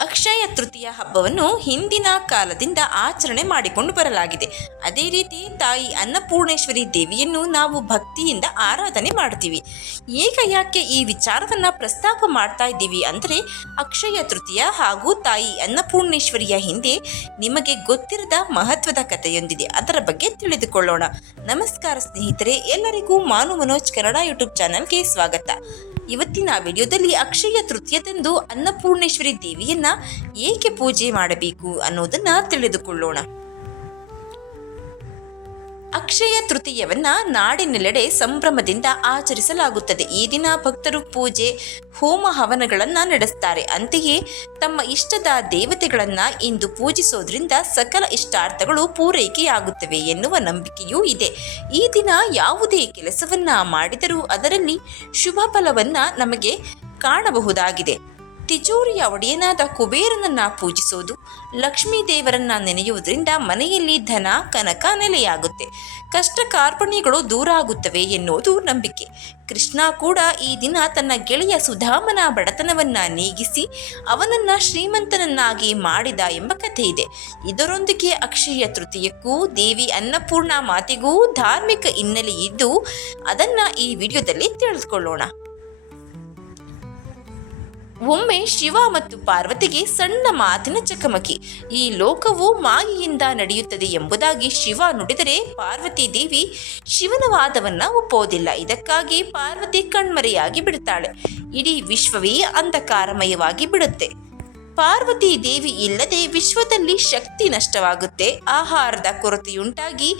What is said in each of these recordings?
ಅಕ್ಷಯ ತೃತೀಯ ಹಬ್ಬವನ್ನು ಹಿಂದಿನ ಕಾಲದಿಂದ ಆಚರಣೆ ಮಾಡಿಕೊಂಡು ಬರಲಾಗಿದೆ. ಅದೇ ರೀತಿ ತಾಯಿ ಅನ್ನಪೂರ್ಣೇಶ್ವರಿ ದೇವಿಯನ್ನು ನಾವು ಭಕ್ತಿಯಿಂದ ಆರಾಧನೆ ಮಾಡ್ತೀವಿ. ಈಗ ಯಾಕೆ ಈ ವಿಚಾರವನ್ನು ಪ್ರಸ್ತಾಪ ಮಾಡ್ತಾ ಇದ್ದೀವಿ ಅಂದರೆ, ಅಕ್ಷಯ ತೃತೀಯ ಹಾಗೂ ತಾಯಿ ಅನ್ನಪೂರ್ಣೇಶ್ವರಿಯ ಹಿಂದೆ ನಿಮಗೆ ಗೊತ್ತಿರದ ಮಹತ್ವದ ಕಥೆಯೊಂದಿದೆ. ಅದರ ಬಗ್ಗೆ ತಿಳಿದುಕೊಳ್ಳೋಣ. ನಮಸ್ಕಾರ ಸ್ನೇಹಿತರೆ, ಎಲ್ಲರಿಗೂ ಮಾನು ಮನೋಜ್ ಕನ್ನಡ ಯೂಟ್ಯೂಬ್ ಚಾನಲ್ಗೆ ಸ್ವಾಗತ. ಇವತ್ತಿನ ವಿಡಿಯೋದಲ್ಲಿ ಅಕ್ಷಯ ತೃತೀಯದಂದು ಅನ್ನಪೂರ್ಣೇಶ್ವರಿ ದೇವಿಯನ್ನ ಏಕೆ ಪೂಜೆ ಮಾಡಬೇಕು ಅನ್ನೋದನ್ನ ತಿಳಿದುಕೊಳ್ಳೋಣ. ಅಕ್ಷಯ ತೃತೀಯವನ್ನ ನಾಡಿನೆಲ್ಲೆಡೆ ಸಂಭ್ರಮದಿಂದ ಆಚರಿಸಲಾಗುತ್ತದೆ. ಈ ದಿನ ಭಕ್ತರು ಪೂಜೆ, ಹೋಮ ಹವನಗಳನ್ನು ನಡೆಸ್ತಾರೆ. ಅಂತೆಯೇ ತಮ್ಮ ಇಷ್ಟದ ದೇವತೆಗಳನ್ನ ಇಂದು ಪೂಜಿಸೋದ್ರಿಂದ ಸಕಲ ಇಷ್ಟಾರ್ಥಗಳು ಪೂರೈಕೆಯಾಗುತ್ತವೆ ಎನ್ನುವ ನಂಬಿಕೆಯೂ ಇದೆ. ಈ ದಿನ ಯಾವುದೇ ಕೆಲಸವನ್ನ ಮಾಡಿದರೂ ಅದರಲ್ಲಿ ಶುಭ ಫಲವನ್ನ ನಮಗೆ ಕಾಣಬಹುದಾಗಿದೆ. ತಿಜೋರಿಯ ಒಡೆಯನಾದ ಕುಬೇರನನ್ನ ಪೂಜಿಸೋದು, ಲಕ್ಷ್ಮೀ ದೇವರನ್ನ ನೆನೆಯುವುದರಿಂದ ಮನೆಯಲ್ಲಿ ಧನ ಕನಕ ನೆಲೆಯಾಗುತ್ತೆ, ಕಷ್ಟ ಕಾರ್ಪಣ್ಯಗಳು ದೂರ ಆಗುತ್ತವೆ ಎನ್ನುವುದು ನಂಬಿಕೆ. ಕೃಷ್ಣ ಕೂಡ ಈ ದಿನ ತನ್ನ ಗೆಳೆಯ ಸುಧಾಮನ ಬಡತನವನ್ನ ನೀಗಿಸಿ ಅವನನ್ನ ಶ್ರೀಮಂತನನ್ನಾಗಿ ಮಾಡಿದ ಎಂಬ ಕಥೆ ಇದೆ. ಇದರೊಂದಿಗೆ ಅಕ್ಷಯ ತೃತೀಯಕ್ಕೂ ದೇವಿ ಅನ್ನಪೂರ್ಣ ಮಾತೆಗೂ ಧಾರ್ಮಿಕ ಹಿನ್ನೆಲೆ ಇದ್ದು ಅದನ್ನ ಈ ವಿಡಿಯೋದಲ್ಲಿ ತಿಳಿದುಕೊಳ್ಳೋಣ. ಒಮ್ಮೆ ಶಿವ ಮತ್ತು ಪಾರ್ವತಿಗೆ ಸಣ್ಣ ಮಾತಿನ ಚಕಮಕಿ. ಈ ಲೋಕವು ಮಾಯೆಯಿಂದ ನಡೆಯುತ್ತದೆ ಎಂಬುದಾಗಿ ಶಿವ ನುಡಿದರೆ ಪಾರ್ವತಿ ದೇವಿ ಶಿವನ ವಾದವನ್ನ ಒಪ್ಪೋದಿಲ್ಲ. ಇದಕ್ಕಾಗಿ ಪಾರ್ವತಿ ಕಣ್ಮರೆಯಾಗಿ ಬಿಡುತ್ತಾಳೆ. ಇಡೀ ವಿಶ್ವವೇ ಅಂಧಕಾರಮಯವಾಗಿ ಬಿಡುತ್ತೆ. ಪಾರ್ವತಿ ದೇವಿ ಇಲ್ಲದೆ ವಿಶ್ವದಲ್ಲಿ ಶಕ್ತಿ ನಷ್ಟವಾಗುತ್ತೆ. ಆಹಾರದ ಕೊರತೆಯುಂಟಾಗಿ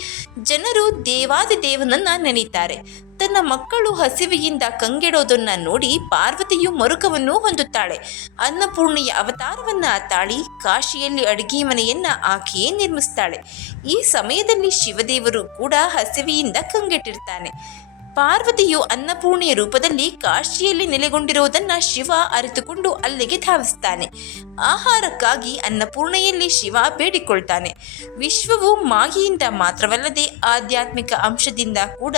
ಜನರು ದೇವಾದಿದೇವನನ್ನ ನೆನೆಯುತ್ತಾರೆ. ತನ್ನ ಮಕ್ಕಳು ಹಸಿವೆಯಿಂದ ಕಂಗೆಡೋದನ್ನ ನೋಡಿ ಪಾರ್ವತಿಯು ಮರುಕವನ್ನು ಹೊಂದುತ್ತಾಳೆ. ಅನ್ನಪೂರ್ಣೆಯ ಅವತಾರವನ್ನ ತಾಳಿ ಕಾಶಿಯಲ್ಲಿ ಅಡುಗೆ ಮನೆಯನ್ನ ಆಕೆಯೇ ನಿರ್ಮಿಸ್ತಾಳೆ. ಈ ಸಮಯದಲ್ಲಿ ಶಿವದೇವರು ಕೂಡ ಹಸಿವೆಯಿಂದ ಕಂಗೆಟ್ಟಿರ್ತಾನೆ. ಪಾರ್ವತಿಯು ಅನ್ನಪೂರ್ಣೆಯ ರೂಪದಲ್ಲಿ ಕಾಶಿಯಲ್ಲಿ ನೆಲೆಗೊಂಡಿರುವುದನ್ನು ಶಿವ ಅರಿತುಕೊಂಡು ಅಲ್ಲಿಗೆ ಧಾವಿಸ್ತಾನೆ. ಆಹಾರಕ್ಕಾಗಿ ಅನ್ನಪೂರ್ಣೆಯಲ್ಲಿ ಶಿವ ಬೇಡಿಕೊಳ್ತಾನೆ. ವಿಶ್ವವು ಮಾಯೆಯಿಂದ ಮಾತ್ರವಲ್ಲದೆ ಆಧ್ಯಾತ್ಮಿಕ ಅಂಶದಿಂದ ಕೂಡ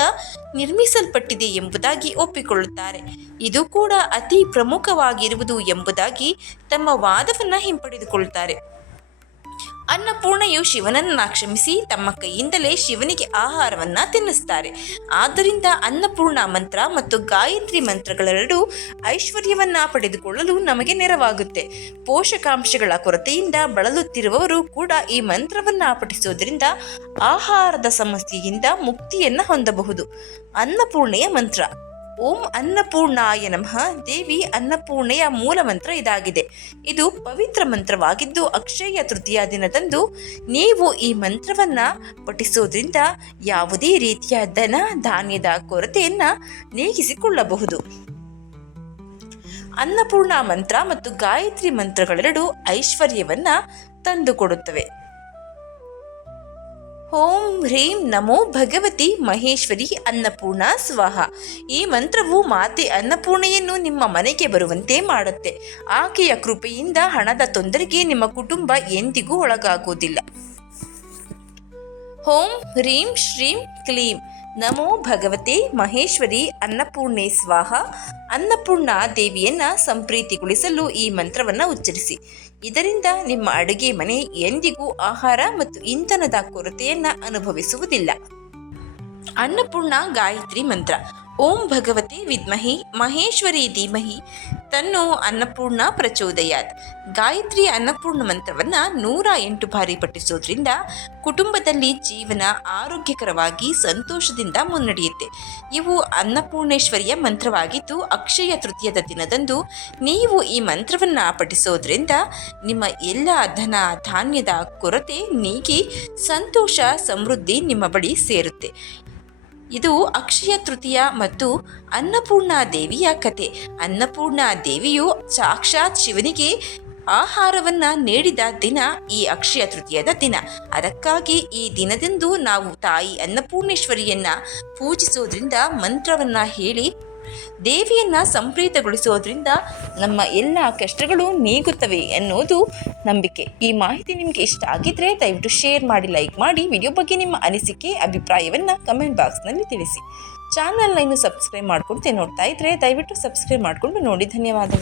ನಿರ್ಮಿಸಲ್ಪಟ್ಟಿದೆ ಎಂಬುದಾಗಿ ಒಪ್ಪಿಕೊಳ್ಳುತ್ತಾರೆ. ಇದು ಕೂಡ ಅತಿ ಪ್ರಮುಖವಾಗಿರುವುದು ಎಂಬುದಾಗಿ ತಮ್ಮ ವಾದವನ್ನು ಹಿಂಪಡೆದುಕೊಳ್ಳುತ್ತಾರೆ. ಅನ್ನಪೂರ್ಣೆಯು ಶಿವನನ್ನ ಕ್ಷಮಿಸಿ ತಮ್ಮ ಕೈಯಿಂದಲೇ ಶಿವನಿಗೆ ಆಹಾರವನ್ನ ತಿನ್ನಿಸ್ತಾರೆ. ಆದ್ದರಿಂದ ಅನ್ನಪೂರ್ಣ ಮಂತ್ರ ಮತ್ತು ಗಾಯತ್ರಿ ಮಂತ್ರಗಳೆರಡೂ ಐಶ್ವರ್ಯವನ್ನ ಪಡೆದುಕೊಳ್ಳಲು ನಮಗೆ ನೆರವಾಗುತ್ತೆ. ಪೋಷಕಾಂಶಗಳ ಕೊರತೆಯಿಂದ ಬಳಲುತ್ತಿರುವವರು ಕೂಡ ಈ ಮಂತ್ರವನ್ನ ಪಠಿಸೋದ್ರಿಂದ ಆಹಾರದ ಸಮಸ್ಯೆಯಿಂದ ಮುಕ್ತಿಯನ್ನ ಹೊಂದಬಹುದು. ಅನ್ನಪೂರ್ಣೆಯ ಮಂತ್ರ: ಓಂ ಅನ್ನಪೂರ್ಣಾಯ ನಮಃ. ದೇವಿ ಅನ್ನಪೂರ್ಣೆಯ ಮೂಲ ಮಂತ್ರ ಇದಾಗಿದೆ. ಇದು ಪವಿತ್ರ ಮಂತ್ರವಾಗಿದ್ದು ಅಕ್ಷಯ ತೃತೀಯ ದಿನದಂದು ನೀವು ಈ ಮಂತ್ರವನ್ನ ಪಠಿಸೋದ್ರಿಂದ ಯಾವುದೇ ರೀತಿಯ ಧನ ಧಾನ್ಯದ ಕೊರತೆಯನ್ನ ನೀಗಿಸಿಕೊಳ್ಳಬಹುದು. ಅನ್ನಪೂರ್ಣ ಮಂತ್ರ ಮತ್ತು ಗಾಯತ್ರಿ ಮಂತ್ರಗಳೆರಡು ಐಶ್ವರ್ಯವನ್ನ ತಂದುಕೊಡುತ್ತವೆ. ಓಂ ಹ್ರೀಂ ನಮೋ ಭಗವತಿ ಮಹೇಶ್ವರಿ ಅನ್ನಪೂರ್ಣ ಸ್ವಾಹ. ಈ ಮಂತ್ರವು ಮಾತೆ ಅನ್ನಪೂರ್ಣೆಯನ್ನು ನಿಮ್ಮ ಮನೆಗೆ ಬರುವಂತೆ ಮಾಡುತ್ತೆ. ಆಕೆಯ ಕೃಪೆಯಿಂದ ಹಣದ ತೊಂದರೆಗೆ ನಿಮ್ಮ ಕುಟುಂಬ ಎಂದಿಗೂ ಒಳಗಾಗುವುದಿಲ್ಲ. ಓಂ ಹ್ರೀಂ ಶ್ರೀಂ ಕ್ಲೀಂ ನಮೋ ಭಗವತೆ ಮಹೇಶ್ವರಿ ಅನ್ನಪೂರ್ಣೆ ಸ್ವಾಹ. ಅನ್ನಪೂರ್ಣ ದೇವಿಯನ್ನ ಸಂಪ್ರೀತಿಗೊಳಿಸಲು ಈ ಮಂತ್ರವನ್ನು ಉಚ್ಚರಿಸಿ. ಇದರಿಂದ ನಿಮ್ಮ ಅಡುಗೆ ಮನೆ ಎಂದಿಗೂ ಆಹಾರ ಮತ್ತು ಇಂಧನದ ಕೊರತೆಯನ್ನ ಅನುಭವಿಸುವುದಿಲ್ಲ. ಅನ್ನಪೂರ್ಣ ಗಾಯತ್ರಿ ಮಂತ್ರ: ಓಂ ಭಗವತೆ ವಿದ್ಮಹಿ ಮಹೇಶ್ವರಿ ಧೀಮಹಿ ತನ್ನೋ ಅನ್ನಪೂರ್ಣ ಪ್ರಚೋದಯಾತ್. ಗಾಯತ್ರಿ ಅನ್ನಪೂರ್ಣ ಮಂತ್ರವನ್ನು 108 ಬಾರಿ ಪಠಿಸೋದ್ರಿಂದ ಕುಟುಂಬದಲ್ಲಿ ಜೀವನ ಆರೋಗ್ಯಕರವಾಗಿ ಸಂತೋಷದಿಂದ ಮುನ್ನಡೆಯುತ್ತೆ. ಇವು ಅನ್ನಪೂರ್ಣೇಶ್ವರಿಯ ಮಂತ್ರವಾಗಿದ್ದು ಅಕ್ಷಯ ತೃತೀಯದ ದಿನದಂದು ನೀವು ಈ ಮಂತ್ರವನ್ನು ಪಠಿಸೋದ್ರಿಂದ ನಿಮ್ಮ ಎಲ್ಲ ಧನ ಧಾನ್ಯದ ಕೊರತೆ ನೀಗಿ ಸಂತೋಷ ಸಮೃದ್ಧಿ ನಿಮ್ಮ ಬಳಿ ಸೇರುತ್ತೆ. ಇದು ಅಕ್ಷಯ ತೃತೀಯ ಮತ್ತು ಅನ್ನಪೂರ್ಣ ದೇವಿಯ ಕಥೆ. ಅನ್ನಪೂರ್ಣ ದೇವಿಯು ಸಾಕ್ಷಾತ್ ಶಿವನಿಗೆ ಆಹಾರವನ್ನ ನೀಡಿದ ದಿನ ಈ ಅಕ್ಷಯ ತೃತೀಯದ ದಿನ. ಅದಕ್ಕಾಗಿ ಈ ದಿನದಂದು ನಾವು ತಾಯಿ ಅನ್ನಪೂರ್ಣೇಶ್ವರಿಯನ್ನ ಪೂಜಿಸೋದ್ರಿಂದ, ಮಂತ್ರವನ್ನ ಹೇಳಿ ದೇವಿಯನ್ನ ಸಂಪ್ರೀತಗೊಳಿಸೋದ್ರಿಂದ ನಮ್ಮ ಎಲ್ಲ ಕಷ್ಟಗಳು ನೀಗುತ್ತವೆ ಎನ್ನುವುದು ನಂಬಿಕೆ. ಈ ಮಾಹಿತಿ ನಿಮಗೆ ಇಷ್ಟ ಆಗಿದ್ರೆ ದಯವಿಟ್ಟು ಶೇರ್ ಮಾಡಿ, ಲೈಕ್ ಮಾಡಿ. ವಿಡಿಯೋ ಬಗ್ಗೆ ನಿಮ್ಮ ಅನಿಸಿಕೆ ಅಭಿಪ್ರಾಯವನ್ನು ಕಮೆಂಟ್ ಬಾಕ್ಸ್ನಲ್ಲಿ ತಿಳಿಸಿ. ಚಾನಲ್ನ ಇನ್ನು ಸಬ್ಸ್ಕ್ರೈಬ್ ಮಾಡ್ಕೊಳ್ತೆ ನೋಡ್ತಾ ಇದ್ರೆ ದಯವಿಟ್ಟು ಸಬ್ಸ್ಕ್ರೈಬ್ ಮಾಡಿಕೊಂಡು ನೋಡಿ. ಧನ್ಯವಾದಗಳು.